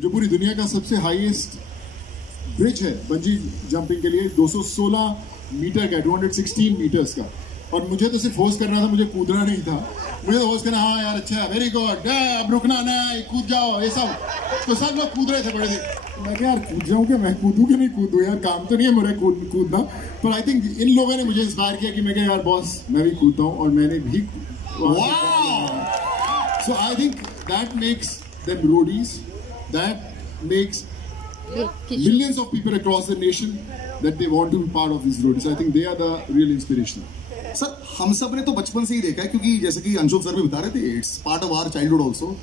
जो पूरी दुनिया का सबसे हाईएस्ट ब्रिज है बंजी जंपिंग के लिए, 216 मीटर का, 216 मीटर्स का। और मुझे तो सिर्फ होस्ट करना था, मुझे कूदना नहीं था। मुझे तो होस्ट करना, हाँ यार अच्छा है, वेरी गुड, अब रुकना नहीं, कूद जाओ, ये सब। तो सब लोग कूद रहे थे बड़े थे। मैं क्या यार कूद जाऊँ क्या, मैं कूदूँ कि नहीं कूदूँ यार, काम तो नहीं है मेरा कूदना। पर आई थिंक इन लोगों ने मुझे इंस्पायर किया कि मैं क्या यार बॉस मैं भी कूदता हूँ, और मैंने भी। So I think that makes them Roadies, that makes millions of people across the nation that they want to be part of these roadies. I think they are the real inspiration. Sir हम सब ने तो बचपन से ही देखा है, क्योंकि जैसे कि अंशुल सर भी बता रहे थे, it's part of our childhood also.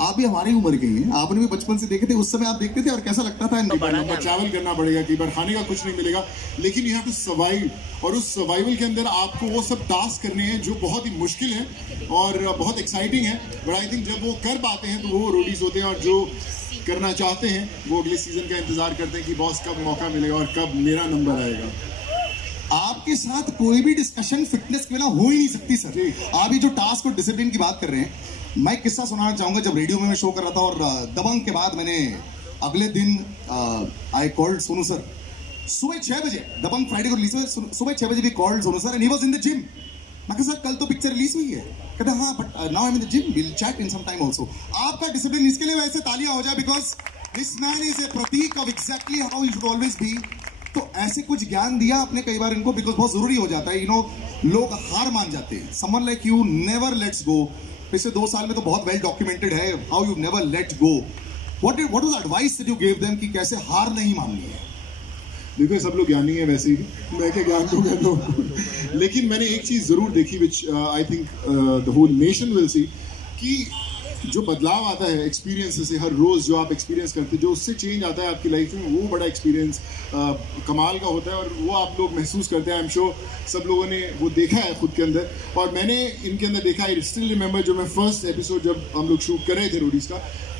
आप भी हमारी उम्र के हैं, आपने भी बचपन से देखे थे, उस समय आप देखते थे और कैसा लगता था? ट्रैवल करना पड़ेगा, कई बार खाने का कुछ नहीं मिलेगा, लेकिन यू हैव टू सर्वाइव। और उस सर्वाइवल के अंदर आपको वो सब टास्क करने हैं जो बहुत ही मुश्किल है और बहुत एक्साइटिंग है। बट आई थिंक जब वो कर पाते हैं तो वो रोडीज होते हैं, और जो करना चाहते हैं वो अगले सीजन का इंतजार करते हैं कि बॉस कब मौका मिलेगा और कब मेरा नंबर आएगा। आपके साथ कोई भी डिस्कशन फिटनेस के बिना हो ही नहीं सकती सर। आप ये जो टास्क और डिसिप्लिन की बात कर रहे हैं, मैं एक किस्सा सुनाना चाहूंगा। जब रेडियो में मैं शो कर रहा था और दबंग के बाद मैंने अगले दिन आई कॉल्ड सोनू सर सुबह 6 बजे, दबंग फ्राइडे को रिलीज हुआ, सुबह 6 बजे भी called Sonu sir and he was in the gym. मैं कहा सर कल तो पिक्चर रिलीज हुई है। कहते हाँ but now I am in the gym, will chat in some time also. आपका डिसिप्लिन, इसके लिए वैसे तालियां हो जाए, because this man is a प्रतीक of exactly how you should always be. तो ऐसे कुछ ज्ञान दिया आपने कई बार इनको, बिकॉज बहुत जरूरी हो जाता है, यू नो, लोग हार मान जाते हैं। Someone like you never let's go. पिछले 2 साल में तो बहुत वेल डॉक्यूमेंटेड है how you never let go. What was advice that you give them कि कैसे हार नहीं माननी है? देखो सब लोग ज्ञानी है वैसे ही, मैं क्या ज्ञान दूंगा लोगों को। लेकिन मैंने एक चीज जरूर देखी which I think the whole nation will see, कि जो बदलाव आता है एक्सपीरियंस से, हर रोज जो आप एक्सपीरियंस करते हैं, जो उससे चेंज आता है आपकी लाइफ में, वो बड़ा एक्सपीरियंस कमाल का होता है, और वो आप लोग महसूस करते हैं। आई एम श्योर सब लोगों ने वो देखा है खुद के अंदर, और मैंने इनके अंदर देखा। आई स्टिल रिमेंबर जो मैं फर्स्ट एपिसोड जब हम लोग शूट कर रहे थे रोडीज का,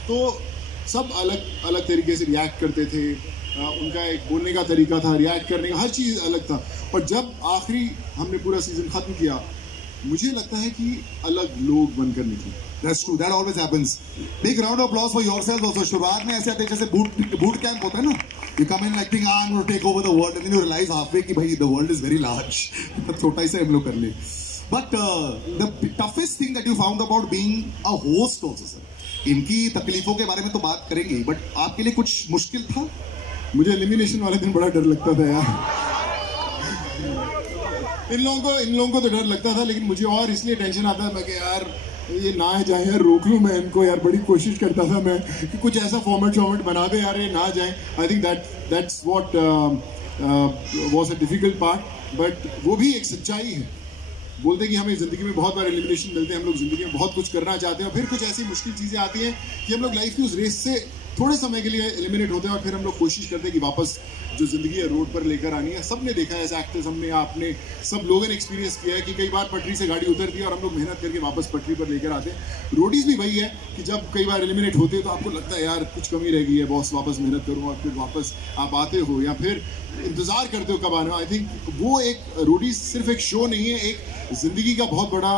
तो सब अलग अलग तरीके से रिएक्ट करते थे। उनका एक बोलने का तरीका था, रिएक्ट करने का, हर चीज़ अलग था। और जब आखिरी हमने पूरा सीजन खत्म किया, मुझे लगता है कि अलग लोग बनकर निकले। That's true, that always happens. Big round of applause for yourselves also. शुरुआत में ऐसे आते जैसे बूट कैंप होता है ना, you come in like think I'm going to take over the world, and then you realize halfway कि भाई the world is very large. तो छोटा ही से हम लोग कर ले। But the toughest thing that you found about being a host also, sir. इनकी तकलीफों के बारे में तो बात करेंगे, बट आपके लिए कुछ मुश्किल था? मुझे एलिमिनेशन वाले दिन बड़ा डर लगता था यार। इन लोगों को तो डर लगता था, लेकिन मुझे और इसलिए टेंशन आता था, मैं कि यार ये ना जाए यार, रोक लूँ मैं इनको यार। बड़ी कोशिश करता था मैं कि कुछ ऐसा फॉर्मेट बना दे यार, ये ना जाए। I think that's what was a difficult part, but वो भी एक सच्चाई है। बोलते हैं कि हमें ज़िंदगी में बहुत बार एलिमिनेशन मिलते हैं, हम लोग ज़िंदगी में बहुत कुछ करना चाहते हैं, और फिर कुछ ऐसी मुश्किल चीज़ें आती हैं कि हम लोग लाइफ की उस रेस से थोड़े समय के लिए एलिमिनेट होते हैं, और फिर हम लोग कोशिश करते हैं कि वापस जो ज़िंदगी है रोड पर लेकर आनी है। सबने देखा है, एज एक्टर्स हमने, आपने, सब लोगों ने एक्सपीरियंस किया है कि कई बार पटरी से गाड़ी उतरती है और हम लोग मेहनत करके वापस पटरी पर लेकर आते हैं। रोडीज भी वही है कि जब कई बार एलिमिनेट होते हैं तो आपको लगता है यार कुछ कमी रह गई है, बॉस वापस मेहनत करूँ, और फिर वापस आप आते हो, या फिर इंतज़ार करते हो कब आने हो। आई थिंक वो एक रोडीज सिर्फ एक शो नहीं है, एक ज़िंदगी का बहुत बड़ा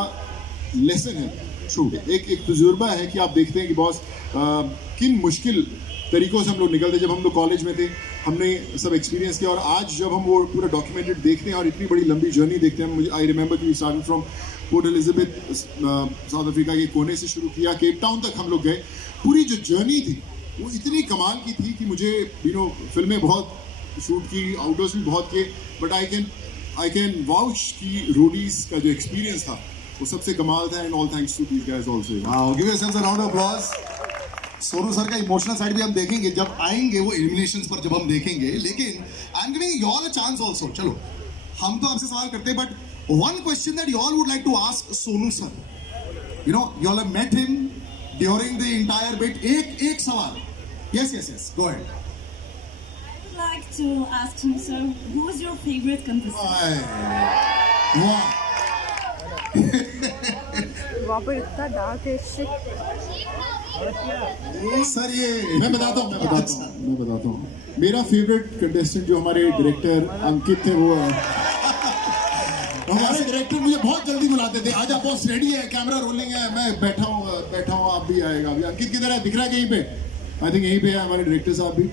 लेसन है। ट्रू, एक तजुर्बा है कि आप देखते हैं कि बॉस किन मुश्किल तरीकों से हम लोग निकलते। जब हम लोग कॉलेज में थे हमने सब एक्सपीरियंस किया, और आज जब हम वो पूरा डॉक्यूमेंटेड देखते हैं और इतनी बड़ी लंबी जर्नी देखते हैं, मुझे आई रिमेंबर कि starting from port Elizabeth south Africa के कोने से शुरू किया, केप टाउन तक हम लोग गए। पूरी जो जर्नी थी वो इतनी कमाल की थी कि मुझे फिल्में बहुत शूट की, आउटडोर्स भी बहुत किए, बट आई कैन वाउच कि रोडीज का जो एक्सपीरियंस था वो सबसे कमाल था। And all thanks to these guys also. Give yourselves a round of applause. Sonu sir का इमोशनल साइड भी हम देखेंगे जब आएंगे वो एलिमिनेशंस पर, जब हम देखेंगे। लेकिन I am giving you all a chance also. चलो हम तो आपसे सवाल करते हैं, but one question that you all would like to ask Sonu sir, you know you all have met him during the entire bit. एक सवाल। Yes go ahead. I would like to ask Sonu sir, who is your favorite contestant? वाह वहाँ पर इतना dark है shit. Sir ये मैं बताता हूँ। मेरा फेवरेट कंटेस्टेंट जो हमारे डायरेक्टर अंकित थे, वो है। हमारे डायरेक्टर मुझे बहुत जल्दी बुलाते थे, आजा बॉस रेडी है, कैमरा रोलिंग है, मैं बैठा हूँ, आप भी आएगा। अभी अंकित किधर है, दिख रहा है कहीं पे? आई थिंक यहीं पे है हमारे डायरेक्टर साहब भी।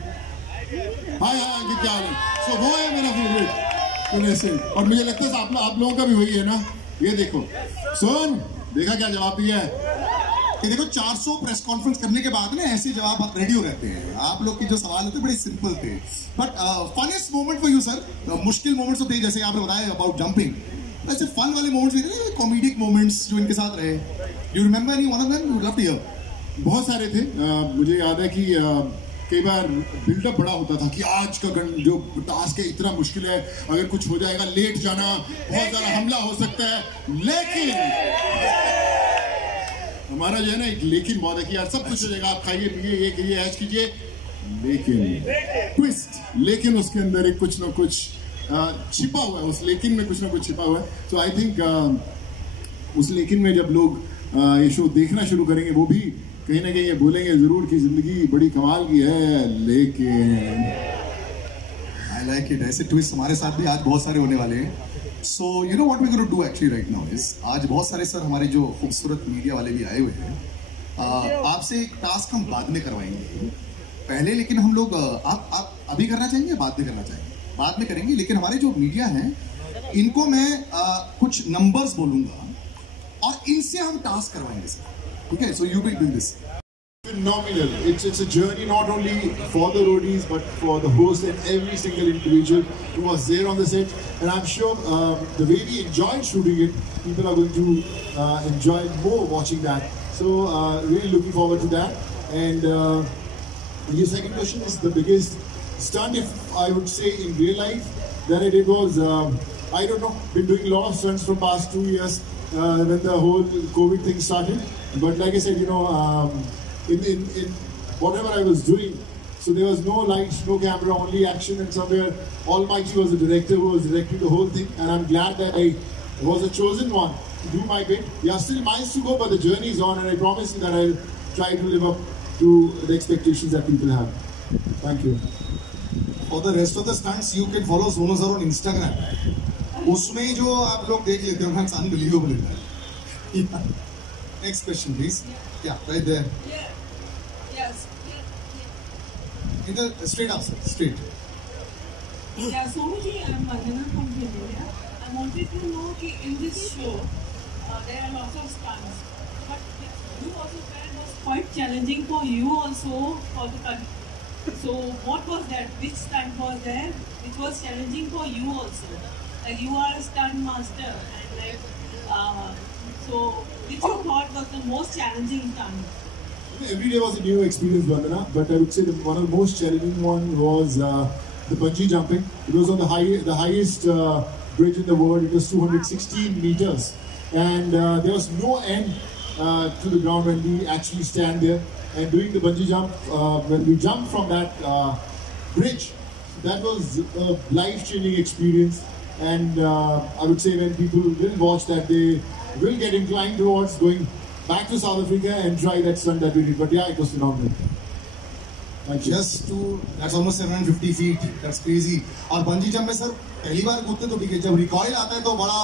हाँ अंकित क्या हाल है? सो वो है मेरा फेवरेट और मुझे लगता है आप लोगों का भी वही है ना। ये देखो सोन, देखा क्या जवाब दिया है? कि देखो 400 प्रेस कॉन्फ्रेंस करने के बाद ना ऐसे जवाब रेडी हो रहते हैं। आप लोग के जो सवाल थे बड़े सिंपल थे, but funniest moment for you sir, मुश्किल मोमेंट्स तो थे जैसे आपने बताया अबाउट जंपिंग, ऐसे फन वाले मोमेंट्स भी, कॉमेडिक मोमेंट्स जो इनके साथ रहे, you remember any one of them? You would love to hear. बहुत सारे थे। मुझे याद है कि कई बार बिल्डअप बड़ा होता था कि आज का जो टास्क है इतना मुश्किल है, अगर कुछ हो जाएगा, लेट जाना, बहुत ज्यादा हमला हो सकता है, लेकिन हमारा जो है ना एक लेकिन बहुत है कि यार सब कुछ हो जाएगा, आप खाइए पिए ये कीजिए ऐश कीजिए, लेकिन ट्विस्ट, लेकिन उसके अंदर एक कुछ ना कुछ छिपा हुआ है, उस लेकिन में कुछ ना कुछ छिपा हुआ है। तो आई थिंक उस लेकिन में जब लोग ये शो देखना शुरू करेंगे वो भी कहीं ना कहीं ये बोलेंगे जरूर कि जिंदगी बड़ी कमाल की है, लेकिन आई लाइक इट। ऐसे ट्विस्ट हमारे साथ भी आज बहुत सारे होने वाले हैं। So you know what we gonna do actually right now is, आज बहुत सारे सर हमारे जो खूबसूरत मीडिया वाले भी आए हुए हैं। आपसे एक टास्क हम बाद में करवाएंगे पहले, लेकिन हम लोग आप अभी करना चाहेंगे, बाद में करना चाहेंगे? बाद में करेंगे, लेकिन हमारे जो मीडिया हैं इनको मैं कुछ नंबर्स बोलूंगा और इनसे हम टास्क करवाएंगे सर, ठीक है? So you will do this. Phenomenal. It's a journey not only for the roadies but for the host and every single individual who was there on the set. And I'm sure the way we enjoyed shooting it, people are going to enjoy more watching that. So really looking forward to that. And your second question is the biggest stunt, if I would say in real life, then it was I don't know. Been doing a lot of stunts from past 2 years when the whole COVID thing started. But like I said, you know. In whatever I was doing, so there was no lights, no camera, only action, and somewhere Almighty was the director who was directing the whole thing, and I'm glad that I was a chosen one to do my bit. There are still miles to go, but the journey is on, and I promise you that I'll try to live up to the expectations that people have. Thank you. For the rest of the stunts, you can follow Sonu sir on Instagram. उसमें जो आप लोग देख लेते हो, it's unbelievable. Next question, please. Yeah, right there. Yes. In the straight up, sir. Straight. Yeah, Sonuji, I'm Vandana from India. I wanted to know that in this show, there are lots of stunts, but you also said it was quite challenging for you also for the country. So what was that? Which stunt was there? Which was challenging for you also? Like you are a stunt master, and like so which you thought was the most challenging stunt? Every day was a new experience, Vandana, but I would say one of the most challenging one was the bungee jumping. It was on the highest bridge in the world. It was 216 meters, and there was no end to the ground when we actually stand there and doing the bungee jump. When we jumped from that bridge, that was a life-changing experience. And I would say when people will watch that, they will get inclined towards going back to South Africa and try that stunt that we did. But yeah, it was phenomenal. Thank you. That's almost 750 feet. That's crazy. और bungee jump में sir पहली बार कूदते तो ठीक है, जब recoil आता है तो बड़ा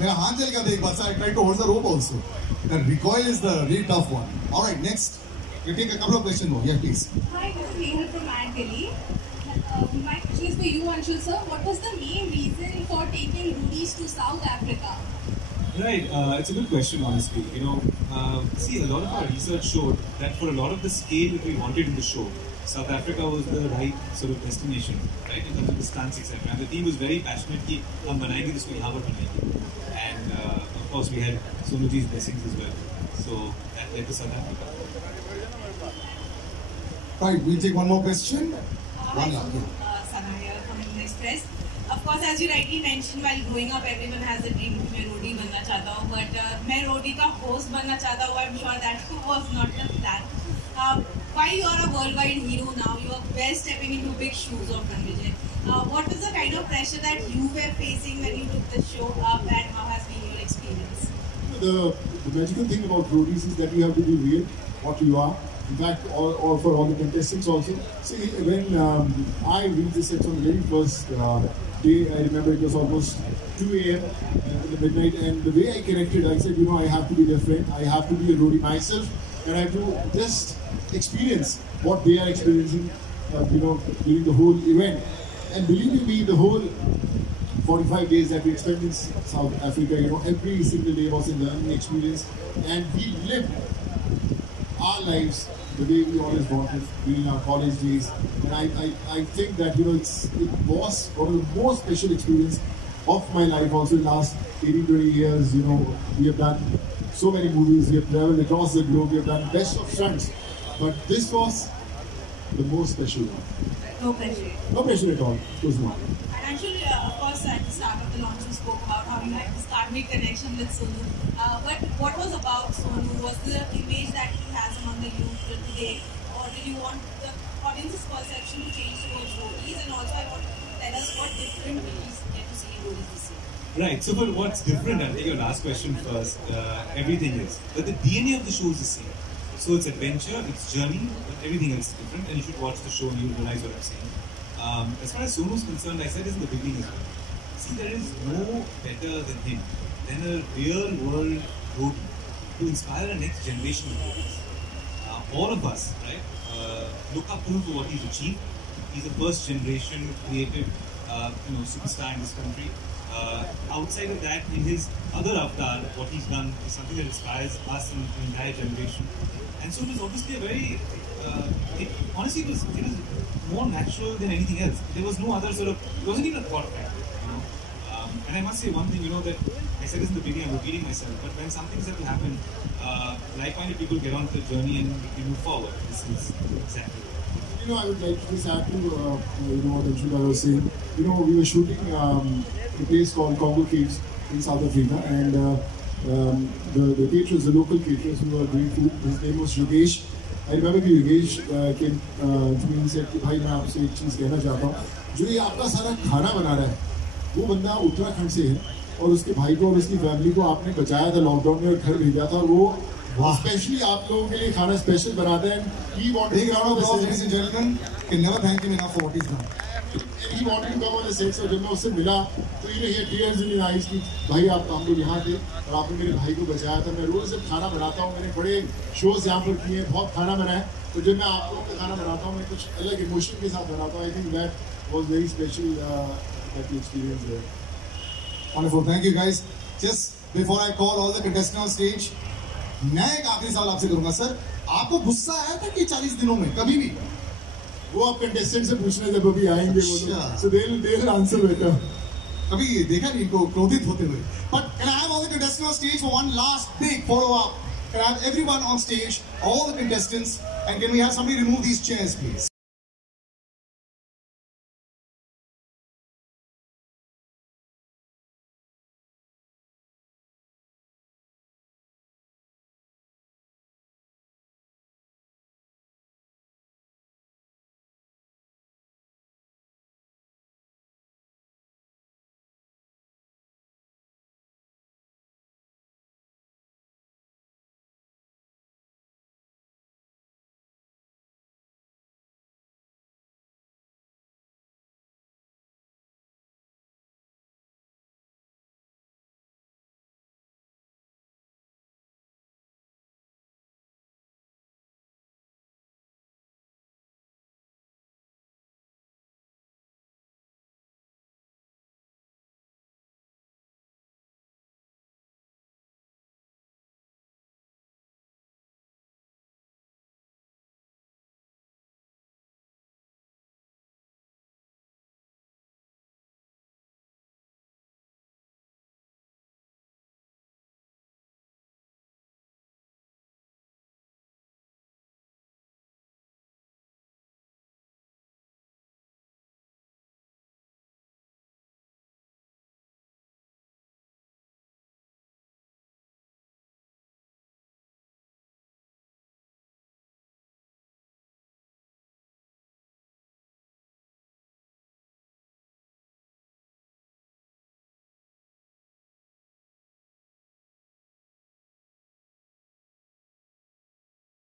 मेरा हाथ जल गया था एक बार sir. I tried to hold the rope also. The recoil is the really tough one. All right, next. You take a couple of questions more. Yeah, please. Hi, this is Nehal from Delhi. My question is for you, Anshul sir. What was the main reason for taking Roadies to South Africa? Right, it's a good question, honestly. You know, see, a lot of our research showed that for a lot of the scale that we wanted in the show, South Africa was the right sort of destination, right, in terms of the stunts, etc. And the team was very passionate कि हम बनाएंगे तो इसको यहाँ पर बनाएंगे. And of course, we had Sonuji's blessings as well. So that led to South Africa. Right, we'll take one more question. Sanaya from Express. Of course, as you rightly mentioned, while growing up, everyone has a dream कि मैं रोडी बनना चाहता हूँ, but मैं रोडी का host बनना चाहता हूँ. I'm sure that was not the plan. While you are a worldwide hero now, you are best stepping into big shoes of Ranvijay. What was the kind of pressure that you were facing when you took the show up, and how has been your experience? The magical thing about Roadies is that you have to be real, what you are. In fact, or for all the contestants also. See, when I reached the set on the very first day, I remember it was almost 2 a.m. in the midnight, and the way I connected, I said, you know, I have to be their friend, I have to be a roadie myself, and I have to just experience what they are experiencing, during the whole event. And believe me, the whole 45 days that we spent in South Africa, every single day was a learning experience, and we lived our lives the way we always wanted during our college days. And I think that it was one of the most special experience of my life. Also, in the last 18-20 years, we have done so many movies, we have traveled across the globe, we have done best of stunts, but this was the most special one. No pressure. No pressure at all. It was not. And actually, of course, at the start of the launch, you spoke about how you had this karmic connection with Sonu. But what was about Sonu? Was the image that he has among the youth today, or did you want the audience's perception to change towards Roadies? And also, I want you to tell us what different we get to see in Roadies this year. Right, so for what's different, I'll take your last question first. Everything is. But the DNA of the show is the same. So it's adventure, it's journey, but everything else is different, and you should watch the show and you'll realize what I'm saying. As far as Sonu's concerned, I said this in the beginning as well. See, there is no better than him, than a real world roadie to inspire the next generation of roadies. All of us, right, look up to him for what he's achieved. He's a first generation creative, superstar in this country. Outside of that, in his other avatar, what he's done is something that inspires us and an entire generation. And so it was obviously a very, honestly, it was more natural than anything else. There was no other sort of, it wasn't even a thought factor, And I must say one thing, that I said this in the beginning, I'm repeating myself, but when something set to happen, like-minded people get on the journey and we move forward. This is exactly it. I would like to just add to, what Anshuda was saying. We were shooting a place called Congo Caves in South Africa, and the caterers, the local caterers who were doing food, his name was Yogesh. I remember कि Yogesh came to me and said कि भाई मैं आपसे एक चीज़ कहना चाहता हूँ, जो ये आपका सारा खाना बना रहा है, वो बंदा उत्तराखंड से है और उसके भाई को और उसकी फैमिली को आपने बचाया था लॉकडाउन में और घर भेजा था, और वो स्पेशली आप लोगों के लिए खाना स्पेशल बनाते हैं. He wanted Big round of applause, ladies and gentlemen. Can never thank him enough for what he's done. He wanted to come on the set, so जब मैं उससे मिला तो he had tears in his eyes कि भाई आप हम लोग यहाँ थे और आपने मेरे भाई को बचाया था. मैं रोज जब खाना बनाता हूँ, मैंने बड़े शोज यहाँ पर किए, बहुत खाना बनाया, तो जब मैं आप लोगों का खाना बनाता हूँ मैं कुछ अलग इमोशन के साथ बनाता हूँ. I think that was very special that we experienced there. Wonderful, thank you guys. Just before I call all the contestants on stage, मैं एक आखिरी सवाल आपसे करूंगा सर, आपको गुस्सा आया था कि 40 दिनों में कभी भी? वो आप कंटेस्टेंट से पूछना जब अभी आएंगे वो लोग, so they'll answer better. कभी देखा नहीं इनको क्रोधित होते हुए. But can I have all the contestants on stage for one last big photo up? Can I have everyone on stage, all the contestants, and can we have somebody remove these chairs, please?